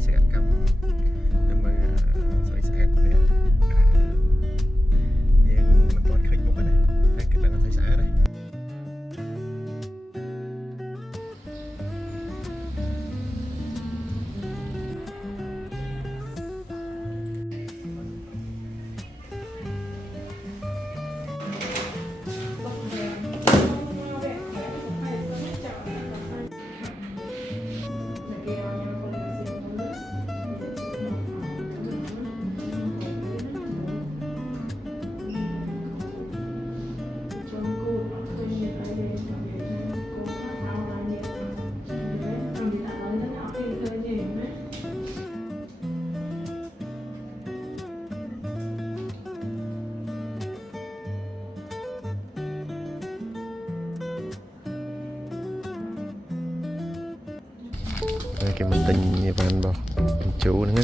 sẽ cầm nhưng mà sợi sẽ này nhưng mình toàn khinh một cái này đây cái đang sợi sẽ đây cái mình tình như bạn bảo mình chú nữa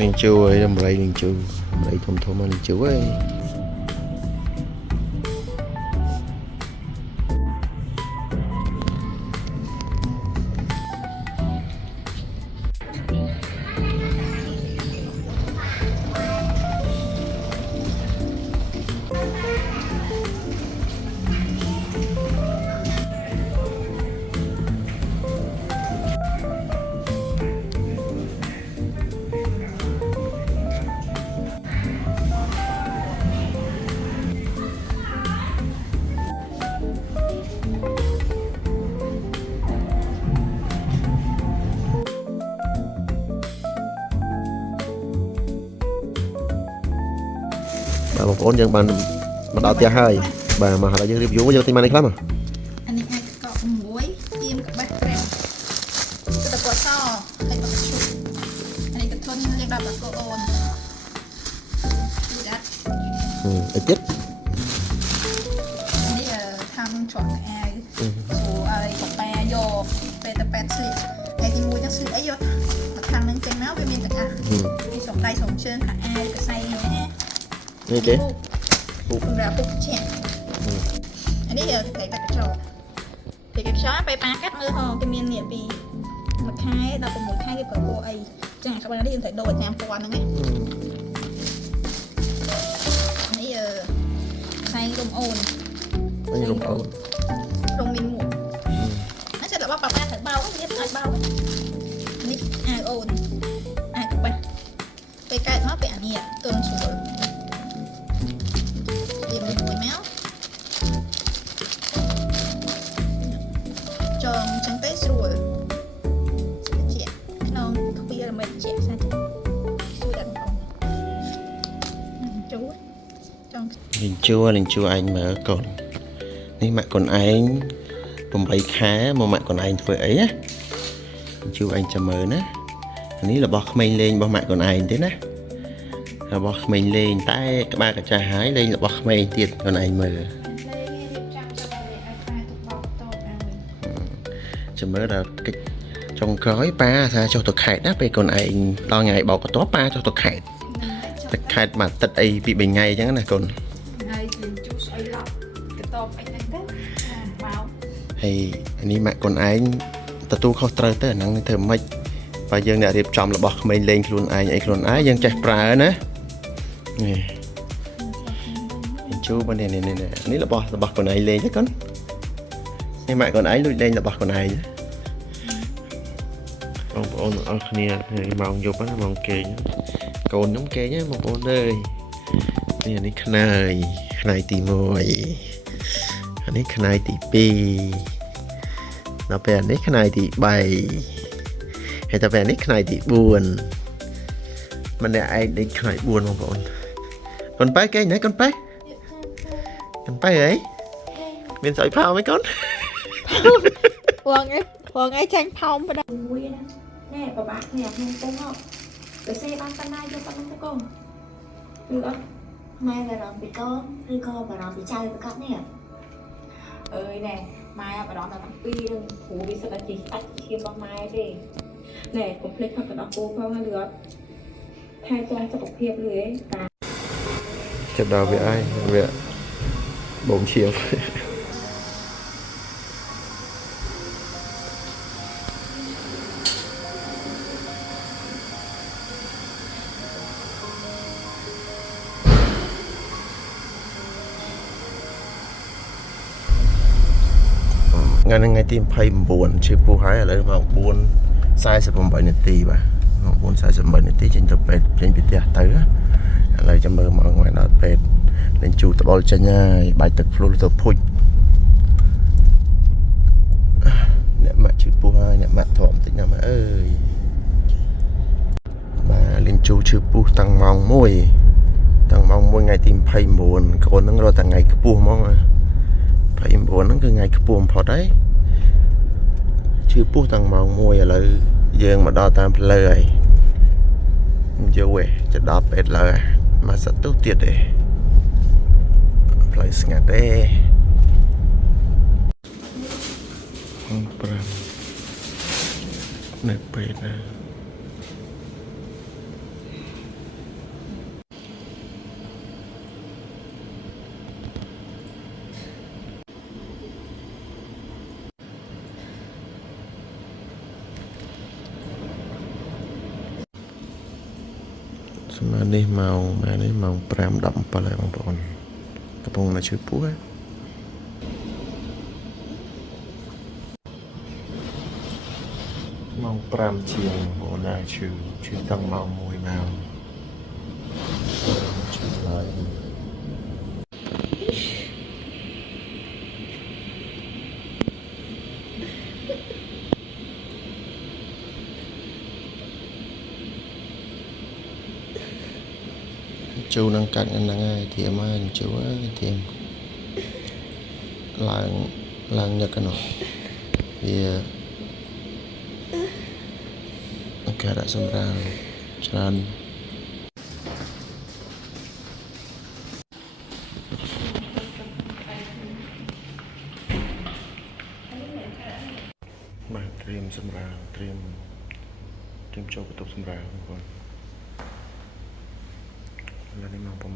nên chú ơi làm vậy nên chú vậy thùng thùng mà nên chú ơiបងប្អូនយើងបានមកដល់ផ្ទះហើយបាទមកហើយយើងរៀបយូរយើងទិញបាននេះខ្លះមកអានេះអាចកក6ទៀមកបេះ5ទឹកកកសហើយបកឈូសអានេះកធុនយើងដាក់បកអូនដាក់អីទៀតនេះថាំច្រកអាយស្រួលឲ្យកប៉ាយកពេលតែ8ស្លៀកហើយទី1ទៅស្លៀកអីយកខាងនឹងចេញមកវាមានទាំងអស់នេះសំដៃសំជើងខាងអាយកសៃនេះណានេះគេពុកសម្រាប់ពុកឆាអានេះគេកាត់កញ្ចក់ពេលកាត់កញ្ចក់ពេលប៉ាកាត់មើលហ៎គេមាននេះពីមួយខែដល់6ខែគេប្រើពណ៌អីចឹងអាក្បានេះយើងត្រូវដូរតាមពណ៌ហ្នឹងណានេះខ្សែរំអូននេះរំអូនរំមានមួកអាចេះរបស់ប៉ាត្រូវបោកនេះឲ្យបោកនេះអាវអូនអាវក្បាស់ពេលកាត់មកពេលអានេះទន់ស្រួលមួយមកចងចឹងទៅស្រួលជាក្នុងខ្វៀលមិនជាសាច់ស្រួលដល់បងជួលិញជួអញមើលកូននេះម៉ាក់កូនឯង8ខែមកម៉ាក់កូនឯងធ្វើអីណាជួអញចាំមើលណានេះរបស់ក្មេងលេងរបស់ម៉ាក់កូនឯងទេណារបស់ក្មេងលេងតែក្បាលកាចាស់ហើយលេងរបស់ក្មេងទៀតខ្លួនឯងមើលចាំមើលដល់កិច្ចចុងក្រោយប៉ាថាចុះទៅខេត្តណាពេលខ្លួនឯងដល់ថ្ងៃបោកកតបប៉ាចុះទៅខេត្តទៅខេត្តមួយទឹកអីពី3ថ្ងៃអញ្ចឹងណាកូនហើយជូសអីឡប់កតបអីហ្នឹងទៅបោកហើយនេះម៉ាក់ខ្លួនឯងទទួលខុសត្រូវទៅអាហ្នឹងធ្វើម៉េចបើយើងអ្នករៀបចំរបស់ក្មេងលេងខ្លួនឯងអីខ្លួនឯងយើងចេះប្រើណានេះជួបនេះនេះរបស់កូនឯងលេងទេកូននេះម៉ាក់កូនឯងលួចលេងរបស់កូនឯង បងប្អូនអរគ្នាម៉ោងយប់ណាម៉ោងគេងកូនខ្ញុំគេងហ្នឹងបងប្អូនអើយនេះនេះខ្នើយទី1អានេះខ្នើយទី2ដល់ពេលអានេះខ្នើយទី3ហើយដល់ពេលនេះខ្នើយទី4ម្នាក់ឯងដេកខ្នើយ4បងប្អូនកូនប៉ែគេងណាកូនប៉ែអីមានស្អុយផោមិនកូន Hoàng ấy tranh phong vào đây vui nè nè bà bác nè không công không để xe ban tan nay cho con công được không mai bà đón bị con rồi con bà đón bị trai với cắt nè ơi nè mai bà đón là thằng pi đừng phủ bị sợ là chỉ tách chia con mai đi nè complete hoặc là đọc cô không được thay toàn cho cục hiệp lưới cả chặt đầu với ai vậy 4 triệu ថ្ងៃទី29ជឿពូហើយឥឡូវម៉ោង 4:48 នាទីបាទម៉ោង 4:48 នាទីចេញទៅពេទ្យចេញពីផ្ទះទៅឥឡូវចាំមើលម៉ោងមកដល់ពេទ្យលេងជូតបល់ចេញហើយបាច់ទឹកភ្លុះទៅភុជអ្នកម៉ាក់ជឿពូហើយអ្នកម៉ាក់ធំតិចណាស់ម៉ាក់អើយបាទលេងជូជឿពូតាំងម៉ោង 1ថ្ងៃទី29កូននឹងរត់តែថ្ងៃខ្ពស់ហ្មង29ហ្នឹងគឺថ្ងៃខ្ពស់បំផុតហើយជឿពោះតាំងម៉ោង 1ឥឡូវយើងមកដល់តាមផ្លូវហើយយូរទៅដល់ពេទ្យឡើយមកសតុះទៀតទេផ្លូវស្ងាត់ទេ5នៅពេទ្យណាស្មើនេះម៉ោង 5:17 ហើយបងប្អូនកំពុងនៅជឿពោះម៉ោង 5 ជាងបងប្អូនណាជឿតាំងម៉ោង 1 ម៉ោងជឿឡើយជូនឹងកាត់ហ្នឹងហើយធៀមហើយជូហើយធៀមឡើងញឹកកណោះវាការដាក់សម្រាលច្រើនបាទត្រៀមសម្រាលត្រៀមចូលបន្ទប់សម្រាលបងប្អូនឥឡូវនេះម៉ោង 6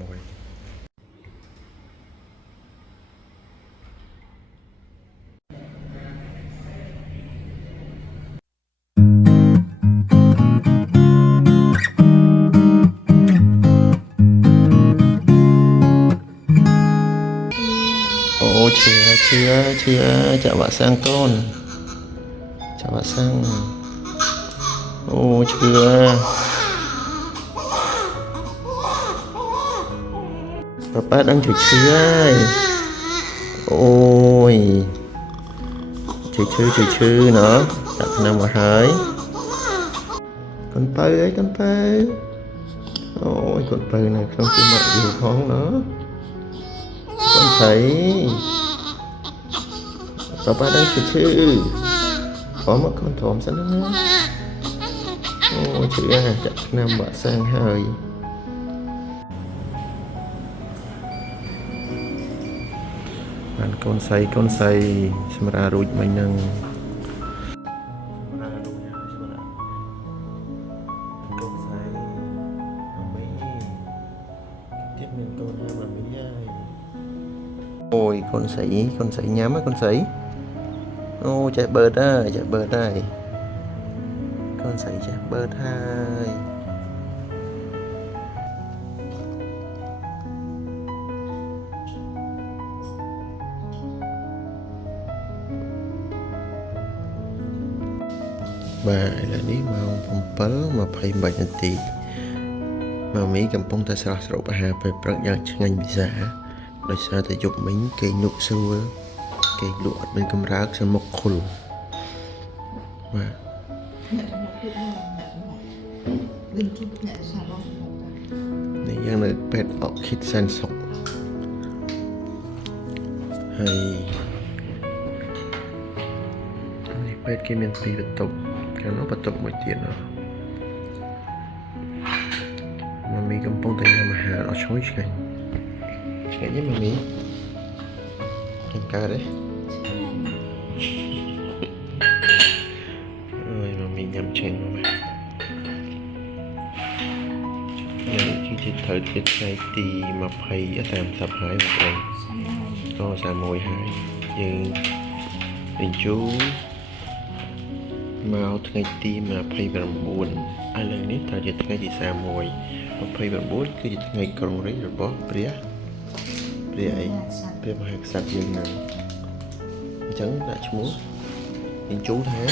ô chưa chào bạn sang con chào bạn sang ô chưa Papa đang chửi ơi ôi chửi nữa đặt nằm vào hơi con pơ ôi con pơ này không có mẹ gì con nữa con thấy Papa đang chửi có một con thòm sẵn đó ôi chửi à chặt nằm vào sang hơi con say xem ra rồi mình nâng ôi con sấy nhám á con sấy ô chạy bớt đây con sấy chạy bớt hai បាទឥឡូវនេះម៉ោង7:28 នាទីម៉ាមីកំពុងតែស្រស់ស្រូបអាហារពេលព្រឹកយ៉ាងឆ្ងាញ់ពិសាដោយសារតែយប់មិញគេងលក់ស្រួលគេងលក់អត់មានកម្រើកសមុខខុលបាទនេះយ៉ាងនៅពេទ្យអុកឃីតសែនសុខហើយនេះពេទ្យគេមាន2បន្ទប់ខាងនោះបន្ទប់មួយទៀតម៉ាមីកំពុងតែញ៉ាំអាហារអត់ឈ្ងុយឆ្ងាញ់ទេម៉ាមីกินកើតទេអើយម៉ាមីញ៉ាំឆ្ងាញ់មកនេះគឺជាត្រូវជាថ្ងៃទី20 30ហើយបងប្អូនក៏31ហើយយើងបញ្ជូនមកថ្ងៃទី29ឥឡូវនេះត្រូវជាថ្ងៃទី31 29គឺជាថ្ងៃក្រុងរាជ្យរបស់ព្រះអីព្រះមហាក្សត្រយើងហ្នឹងអញ្ចឹងដាក់ឈ្មោះបញ្ជូនថា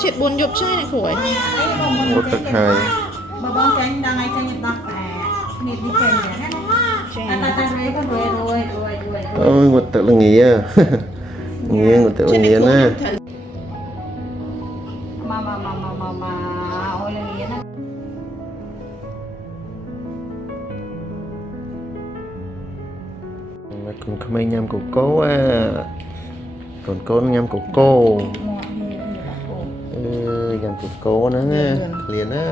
ឈៀត4យប់ឆ្ងាយណាគ្រូអី ងត់ទឹកហើយ បងចាញ់ដល់ថ្ងៃចាញ់ដល់តែនេះនេះចាញ់ណាតែរេទៅរយអូយងត់ទឹកល្ងាងត់ទឹកល្ងាណាមកអូយល្ងាណាកូនក្មេងញ៉ាំកូកូកូនញ៉ាំកូកូញ៉ាំកូកូហ្នឹងឃ្លានហើ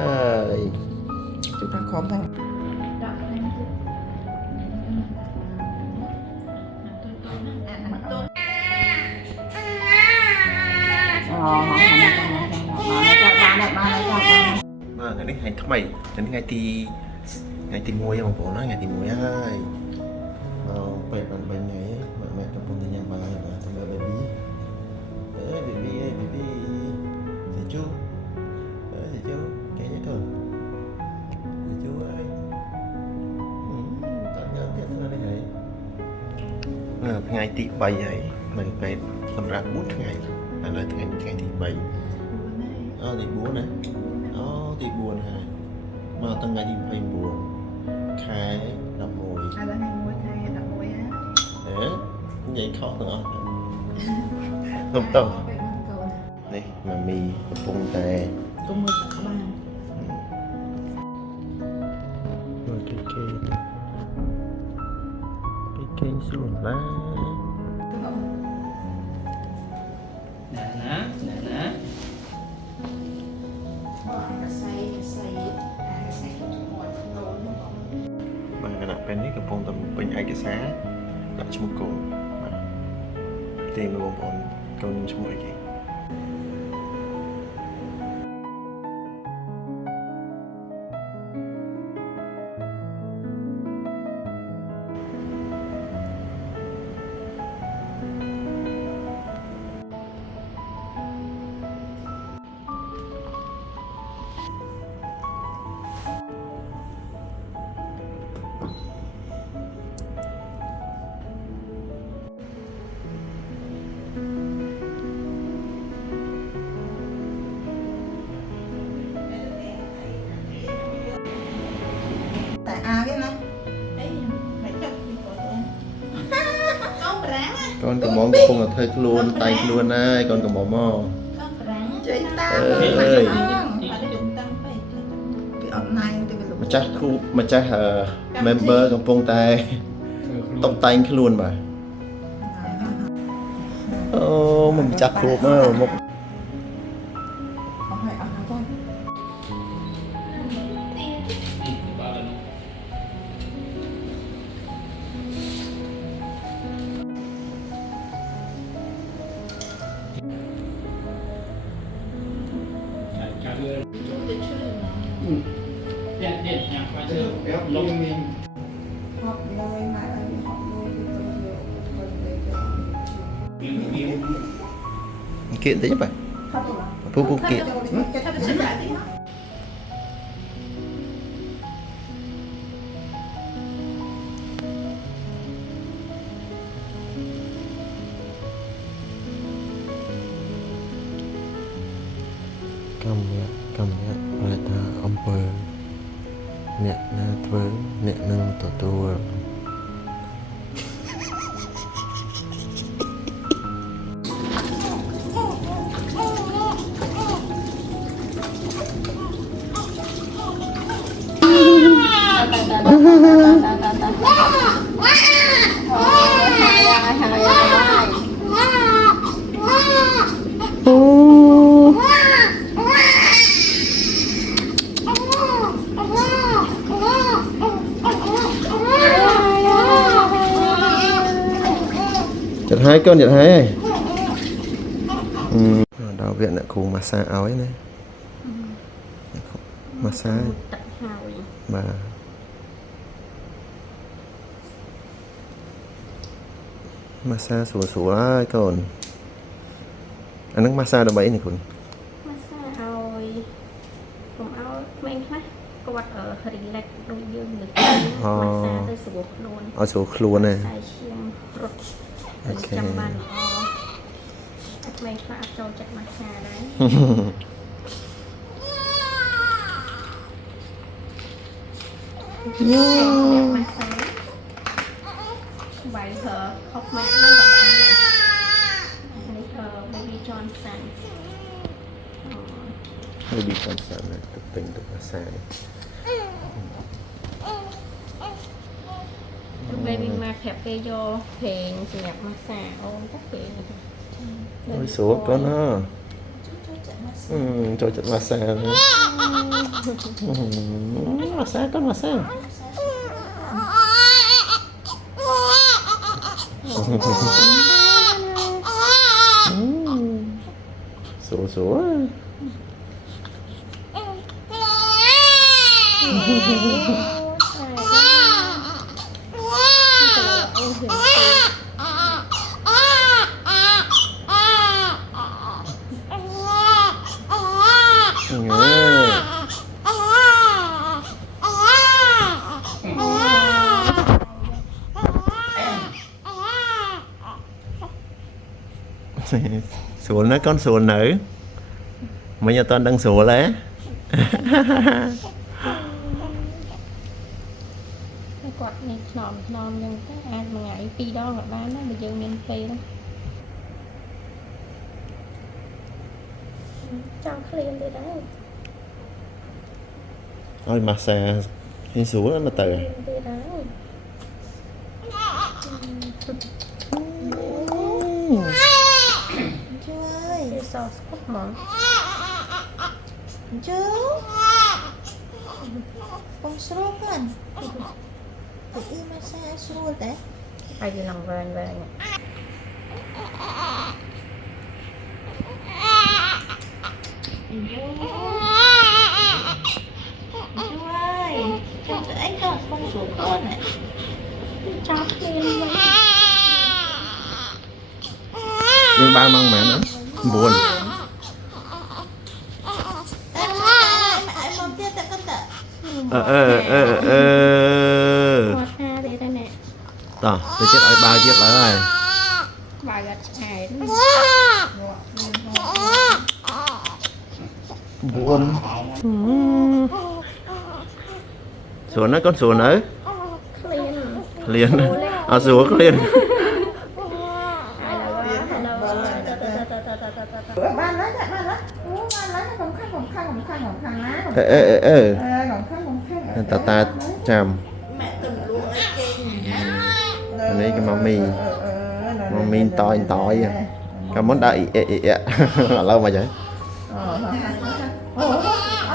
យ ជូនខំទាំងបាទថ្ងៃនេះថ្ងៃថ្មីថ្ងៃទី1បងប្អូនណាថ្ងៃទី1ហើយមកពេលបាន3ថ្ងៃម៉ែកំពុងតែញ៉ាំបាយបាទសម្រាប់ baby សេជូគេញ៉ាំទៅសេជូអើយតើញ៉ាំទៀតថ្ងៃនេះហើយថ្ងៃទី3ហើយនៅពេលសម្រាប់4ថ្ងៃឥឡូវថ្ងៃទី3ទី4ណាទី4ហើយមកតាំងថ្ងៃទី29ខែ11ឥឡូវថ្ងៃ1ខែ11និយាយខុសទាំងអស់ខ្ញុំទៅនេះម៉ាមីកំពុងតែគុំមើលក្បាលគេស្រួលណាណាបាទគណៈពេលនេះកំពុងតែពេញឯកសារដាក់ឈ្មោះកូនបាទទេមើលបងប្អូនកូនឈ្មោះអីគេកូនកំមុំកំពុងតែធ្វើខ្លួនតែងខ្លួនហើយកូនកំមុំមកចេញតាមអើយពីអត់ណៃទៅវា ម្ចាស់គ្រូម្ចាស់ member កំពុងតែតុបតែងខ្លួនបាទអូម្ចាស់គ្រូមើលមុខkiện đấy nhá bà phu kiện cầm lại ta ông bờ nè na thưa nè nâng tổ tua chật hai con chật hai đào viện lại khu massage áo ấy này massage và massage sủa ai còn anh đang massage đâu bấy này còn massage hồi cũng áo men khác có vật ở relax đôi dương được massage tới sủa luôn ở sủa luôn này massage chiêm rực chăm bàn men khác cho chặt massage đấy massage vậy thở khóc mẹ nó vào ban này đây thở baby Johnson baby Johnson này thực tình được massage này baby mà khẹp cây vô phèn nhạc massage ôm các phèn ôi số con nó cho chặt massage nữa massage con massage số sủa nó con sủa nữ mấy nhà toàn đang sủa lẽ quạt này nòm nhưng cái ăn mà ngày pi đó là bán nó bây giờ miền tây đó trong clean đi đấy ôi massage khi sủa nó từ đi đấy Chú ơi, cái sauce cốt mỏng chú con sốt kan tự im massage sốt đấy ai đi lòng về nhỉ chú ơi cho anh con không sốt con này cho clean nhưng ba mang mẹ nó buồn em mong tiếc tại con tợ quạt ha đi đây nè tao tôi chết ở ba chết lại rồi bà gạch hài buồn sủa nó con sủa nữa clean liền à sủa có liền ban lấy ban lấy không khăn lá không khăn ta chàm mẹ từng luôn ở trên này cái mami tỏi cái món đại lâu mà vậy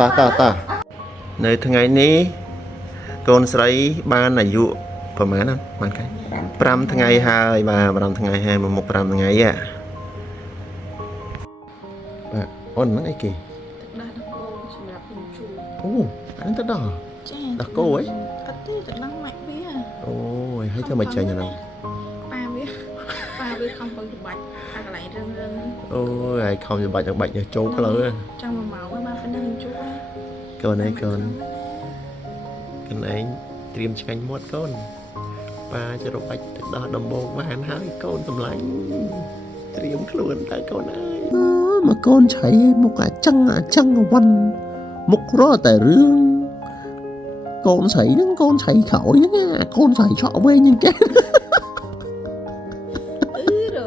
ta nơi thằng ngày ní con sấy ban là dụ của má nó ban cái pram thằng ngày hai bà pram thằng ngày hai mà một pram thằng ngày à ôn nó ấy kì anh ta đỏ đặt cô ấy tự năng mạnh với à ôi hay cho mày chơi nhà nào ba biết không có bạch ăn lại rừng ôi ai không như bạch như chú cái lưỡi trong mà máu ba phải nâng chú con này tìm cho anh một con ba cho nó bạch đó đầm bông và hắn hai con tầm lạnh tìm luôn tại con ơi mà កូនឆៃមកចាំងវ៉ាន់មុខរត់តែរឿងកូនឆៃហ្នឹងកូនឆៃក្រោយហ្នឹងកូនឆៃឆក់វែងជាងគេ រ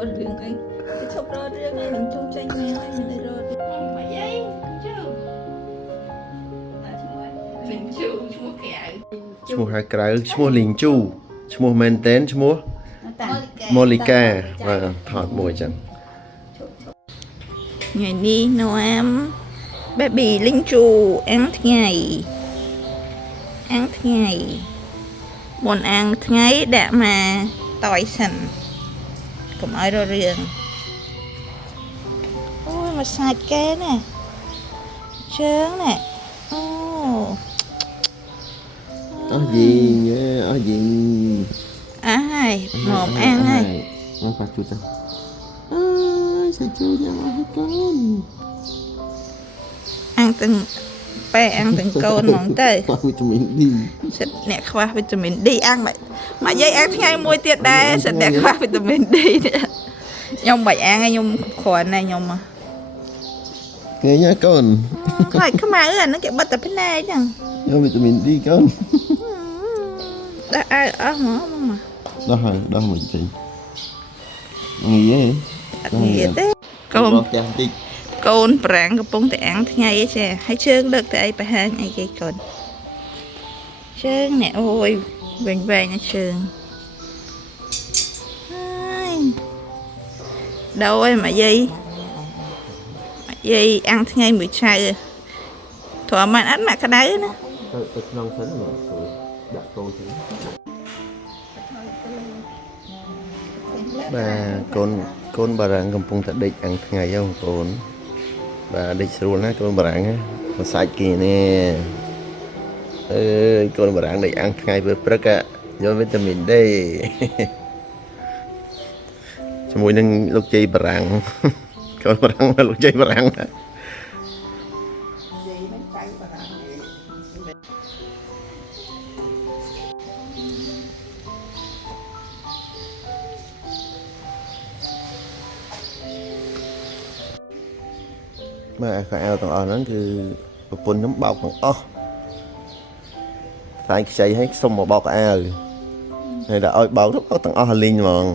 ត់រឿងអីទៅឈប់រត់រឿងនេះនឹងជុំចេញមកហើយមិនได้រត់រឿងមកយាយជូតែឈ្មោះលីងជូឈ្មោះក្រៅ ឈ្មោះហៅក្រៅឈ្មោះលីងជូឈ្មោះមែនតែនឈ្មោះ ម៉ូលីកាបាទថតមួយចឹង ថ្ងៃនេះនោម baby លីងជូអាំងថ្ងៃមុនអាំងថ្ងៃដាក់មកតយសិនកុំឲ្យរត់រឿងអូយមកសាច់គេណាជើងណាអូ អស់យីអស់យី អាហើយមកអាំងហើយ មកប៉ាជូតទៅអើយសាច់ជូតយ៉ាងអស់ហើយកូន អាំងទាំងប៉ែអាំងទាំងកូនហ្មងទៅ ខ្វះវីតាមីន D សិតអ្នកខ្វះវីតាមីន D អាំងមកយាយអាំងថ្ងៃមួយទៀតដែរសិតអ្នកខ្វះវីតាមីន D ខ្ញុំមិនអាំងឯងខ្ញុំគ្រាន់តែខ្ញុំ គេញ៉ាកូន ខ្លាចខ្មៅអាហ្នឹងគេបិទតែភ្នែកហ្នឹង យកវីតាមីន D កូន ដាក់ឲ្យអស់មកមក ដោះហើយដោះមិនចេញងាយ អត់ងាយទេកូន ផ្ទះបន្តិច កូនប្រាំងកំពុងតែអាំងថ្ងៃឯចាហើយជើងលើកទៅអីបង្ហាញអីគេកូនជើងនេះអូយវែងណាជើងហើយដោឲ្យមកយាយអាំងថ្ងៃមួយឆៅធម្មតាអត់មកក្តៅណា ទៅក្នុងសិនមកដាក់កូនទៅបាទកូនបារាំងកំពុងតែដេកអាំងថ្ងៃហ្នឹងបងប្អូនបាទដេកស្រួលណាកូនបារាំងមកសាច់គេនេះអើយកូនបារាំងដេកអាំងថ្ងៃពេលព្រឹកយកវីតាមីន D ជាមួយនឹងលោកជ័យបារាំងកូនបារាំងលោកជ័យបារាំង បាទខោអាវទាំងអស់ហ្នឹងគឺប្រពន្ធខ្ញុំបោកទាំងអស់តែខ្ចីឲ្យសុំមកបោកអាវហើយដល់ឲ្យបោកទៅបោកទាំងអស់លីងហ្មង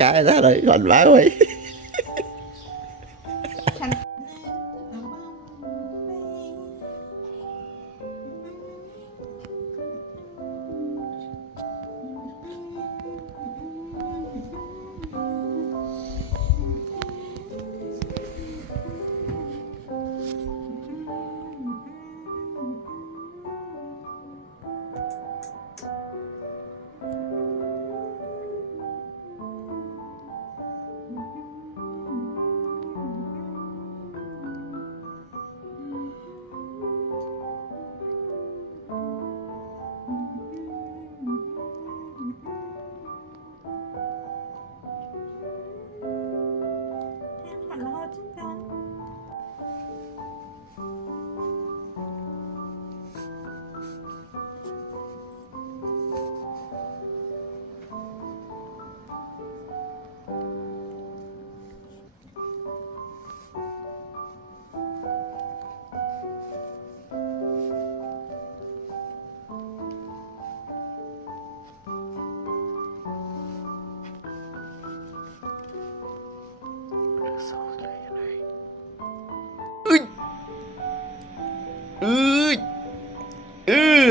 កែដែរហើយគាត់បោកហើយ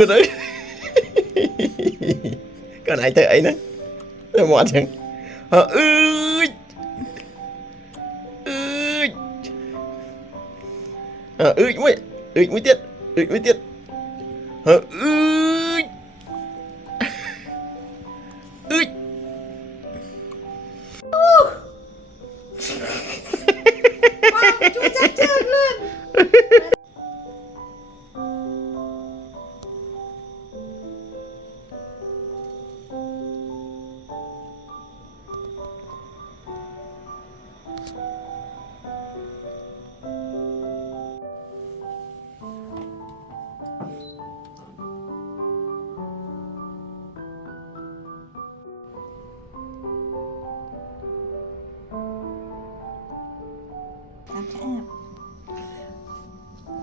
đấy cái này tới ấy đấy một chẳng mới tiết Chui chết trơn luôn.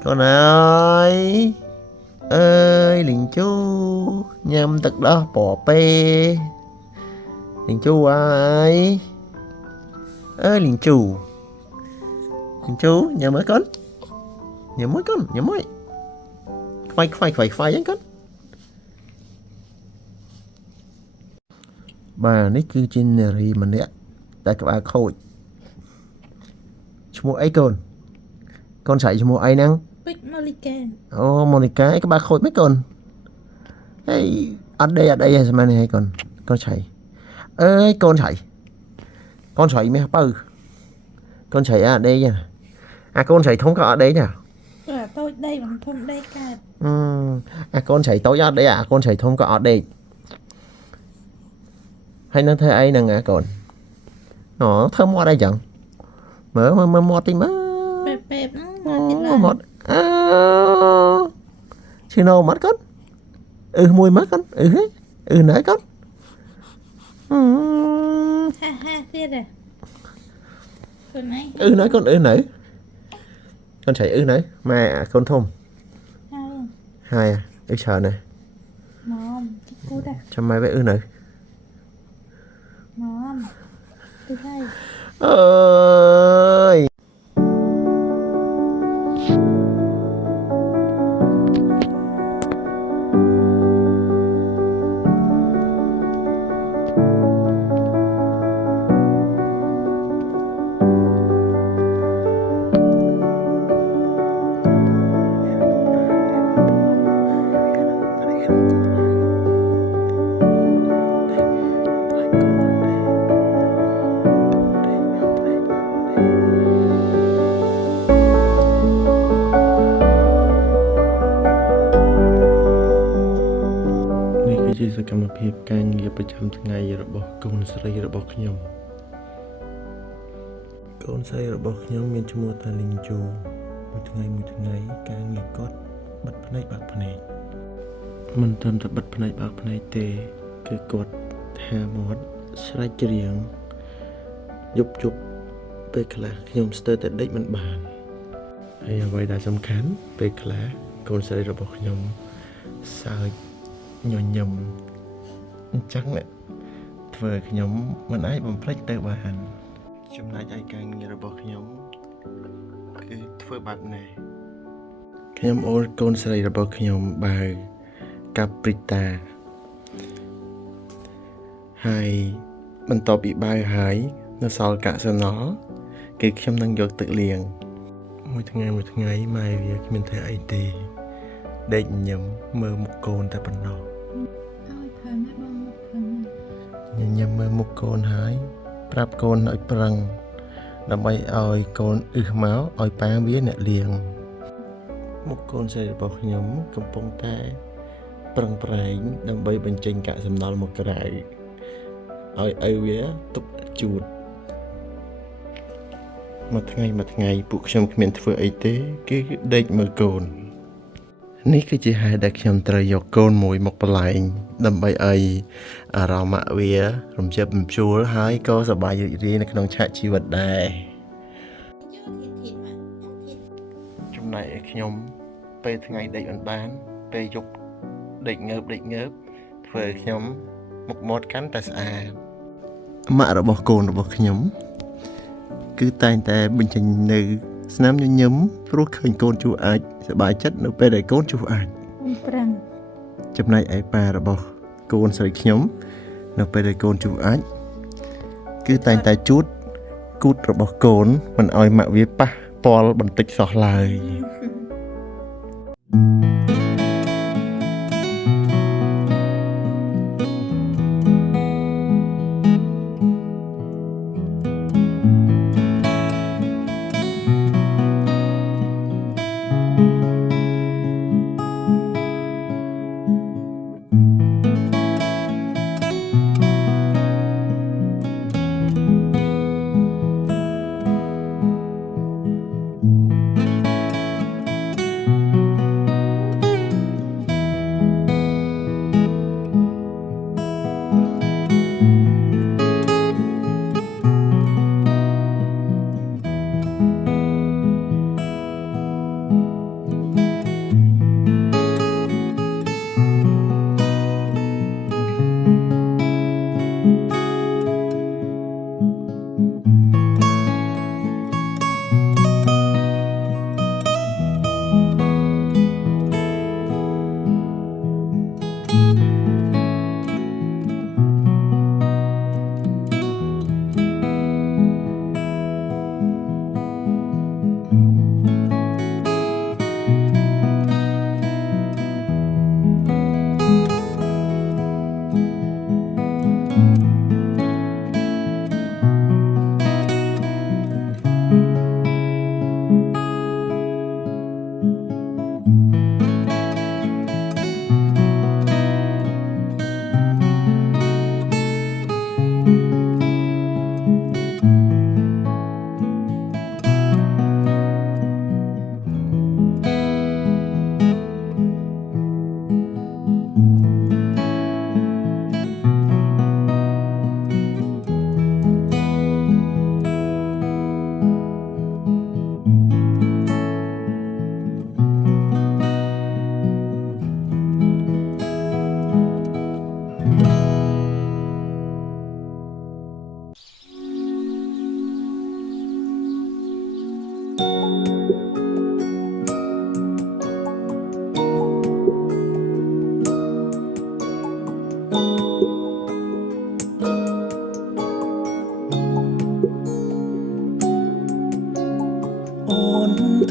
con ơi ơi liền chú nhâm tật đó bỏ pê liền chú ơi ơi liền chú nhâm mới con nhâm mới khoai vậy con bà ní cứ trên này mà nè tại các bà khôi chú mua ấy con chạy chú mua ấy năng Big Monica. Monica ấy các bà khôi mấy con ấy ở đây hay sao này hay con chạy ơi con chạy mấy bự con chạy ở đây nha con chạy không có ở đây nha Tôi đây bằng không đây cả. Con chạy tối ở đây con chạy không có ở đây hay nó thấy ấy nè con nó thơm mua đây chẳng mở mua tí mà Bẹp một chứ đâu mất con mùi mất con nãy con ha thế rồi con này nãy con chạy nãy mà con thùng hai sợ này ngon cút à cho mày với nãy ngon thứ hai ơiសកម្មភាពការងារប្រចាំថ្ងៃរបស់កូនស្រីរបស់ខ្ញុំមានឈ្មោះថាលីងជូមួយថ្ងៃការងារគាត់បិទភ្នែកបាក់ភ្នែកមិនត្រឹមតែបិទភ្នែកបាក់ភ្នែកទេគឺគាត់ថាមាត់ស្រែកច្រៀងយប់ពេលខ្លះខ្ញុំស្ទើរតែដេកមិនបានហើយអ្វីដែលសំខាន់ពេលខ្លះកូនស្រីរបស់ខ្ញុំសើចញញឹមអញ្ចឹងធ្វើឲ្យខ្ញុំមិនអាចបំភ្លេចទៅបានចំណែកឯការងាររបស់ខ្ញុំគឺធ្វើបែបនេះខ្ញុំអូនកូនស្រីរបស់ខ្ញុំបើកាព្រីតាហើយបន្ទាប់ពីបើហើយនៅសល់កាកសំណល់គឺខ្ញុំនឹងយកទឹកលាងមួយថ្ងៃម៉ែវាគ្មានធ្វើអីទេដេកញញឹមមើលមុខកូនតែប៉ុណ្ណោះញញឹមមើលមុខកូនហើយប្រាប់កូនឲ្យប្រឹងដើម្បីឲ្យកូនមកឲ្យប៉ាវាអ្នកលាងមុខកូនស្រីរបស់ខ្ញុំកំពុងតែប្រឹងប្រែងដើម្បីបញ្ចេញកាកសំណល់មកក្រៅឲ្យវាទុកជូតមួយថ្ងៃពួកខ្ញុំគ្មានធ្វើអីទេគឺដេកមើលកូននេះគឺជាហេតុដែលខ្ញុំត្រូវយកកូនមួយមកបលែងដើម្បីឲ្យអារម្មណ៍វារំជើបរំជួលហើយក៏សប្បាយរីករាយនៅក្នុងឆាកជីវិតដែរចំណែកឯខ្ញុំពេលថ្ងៃដេកមិនបានពេលយប់ដេកងើបធ្វើឲ្យខ្ញុំមុខមាត់កាន់តែស្អាតម៉ាក់របស់កូនរបស់ខ្ញុំគឺតែងតែបញ្ចេញនៅស្នាមញញឹមព្រោះឃើញកូនជួអាចសប្បាយចិត្តនៅពេលដែលកូនជួអាចប្រឹងចំណែកឯប៉ារបស់កូនស្រីខ្ញុំនៅពេលដែលកូនជួអាចគឺតែងតែជូតគូតរបស់កូនមិនឲ្យម៉ាក់វាប៉ះពាល់បន្តិចសោះឡើយ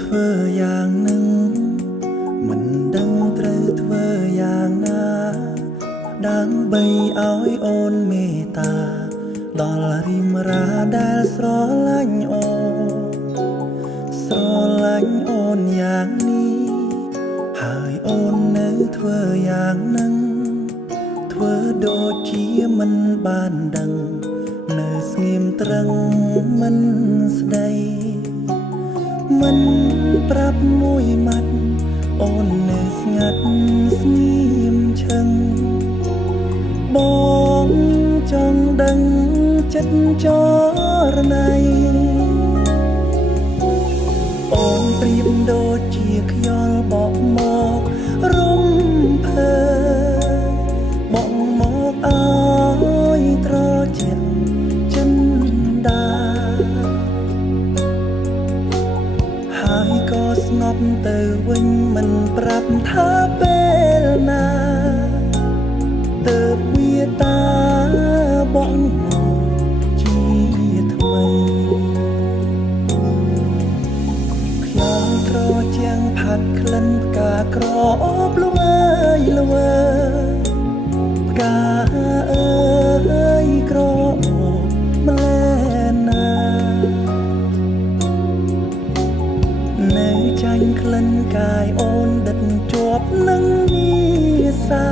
ធ្វើយ៉ាងនឹងមិនដឹងត្រូវធ្វើយ៉ាងណាដើម្បីឲ្យអូនមេត្តាដល់រីមរាដែលស្រឡាញ់អូនស្រឡាញ់អូនយ៉ាងនេះហើយអូននៅធ្វើយ៉ាងនឹងធ្វើដូចជាមិនបានដឹងនៅស្ងៀមត្រឹងមិនស្ដីមិនប្រាប់មួយម៉ាត់អូននៅស្ងាត់ស្ងៀមឈឹងបងចង់ដឹងចិត្តចរណៃអូនប្រៀបដូចជាខ្យល់បក់មករំភើបក់មកឲ្យត្រជាក់ចិនដាហើយក៏ស្ងប់ទៅវិញមិនប្រាប់ថាពេលណាទើបវាតាបងមកជាថ្មីខ្យល់ត្រជាំងផាត់ក្លិនផ្កាក្រអូបល្វើយល្វើផ្កាអើយក្រអូបម្លែណានៅចាញ់ក្លិនកាយអូនដិតជាប់នឹងវាសា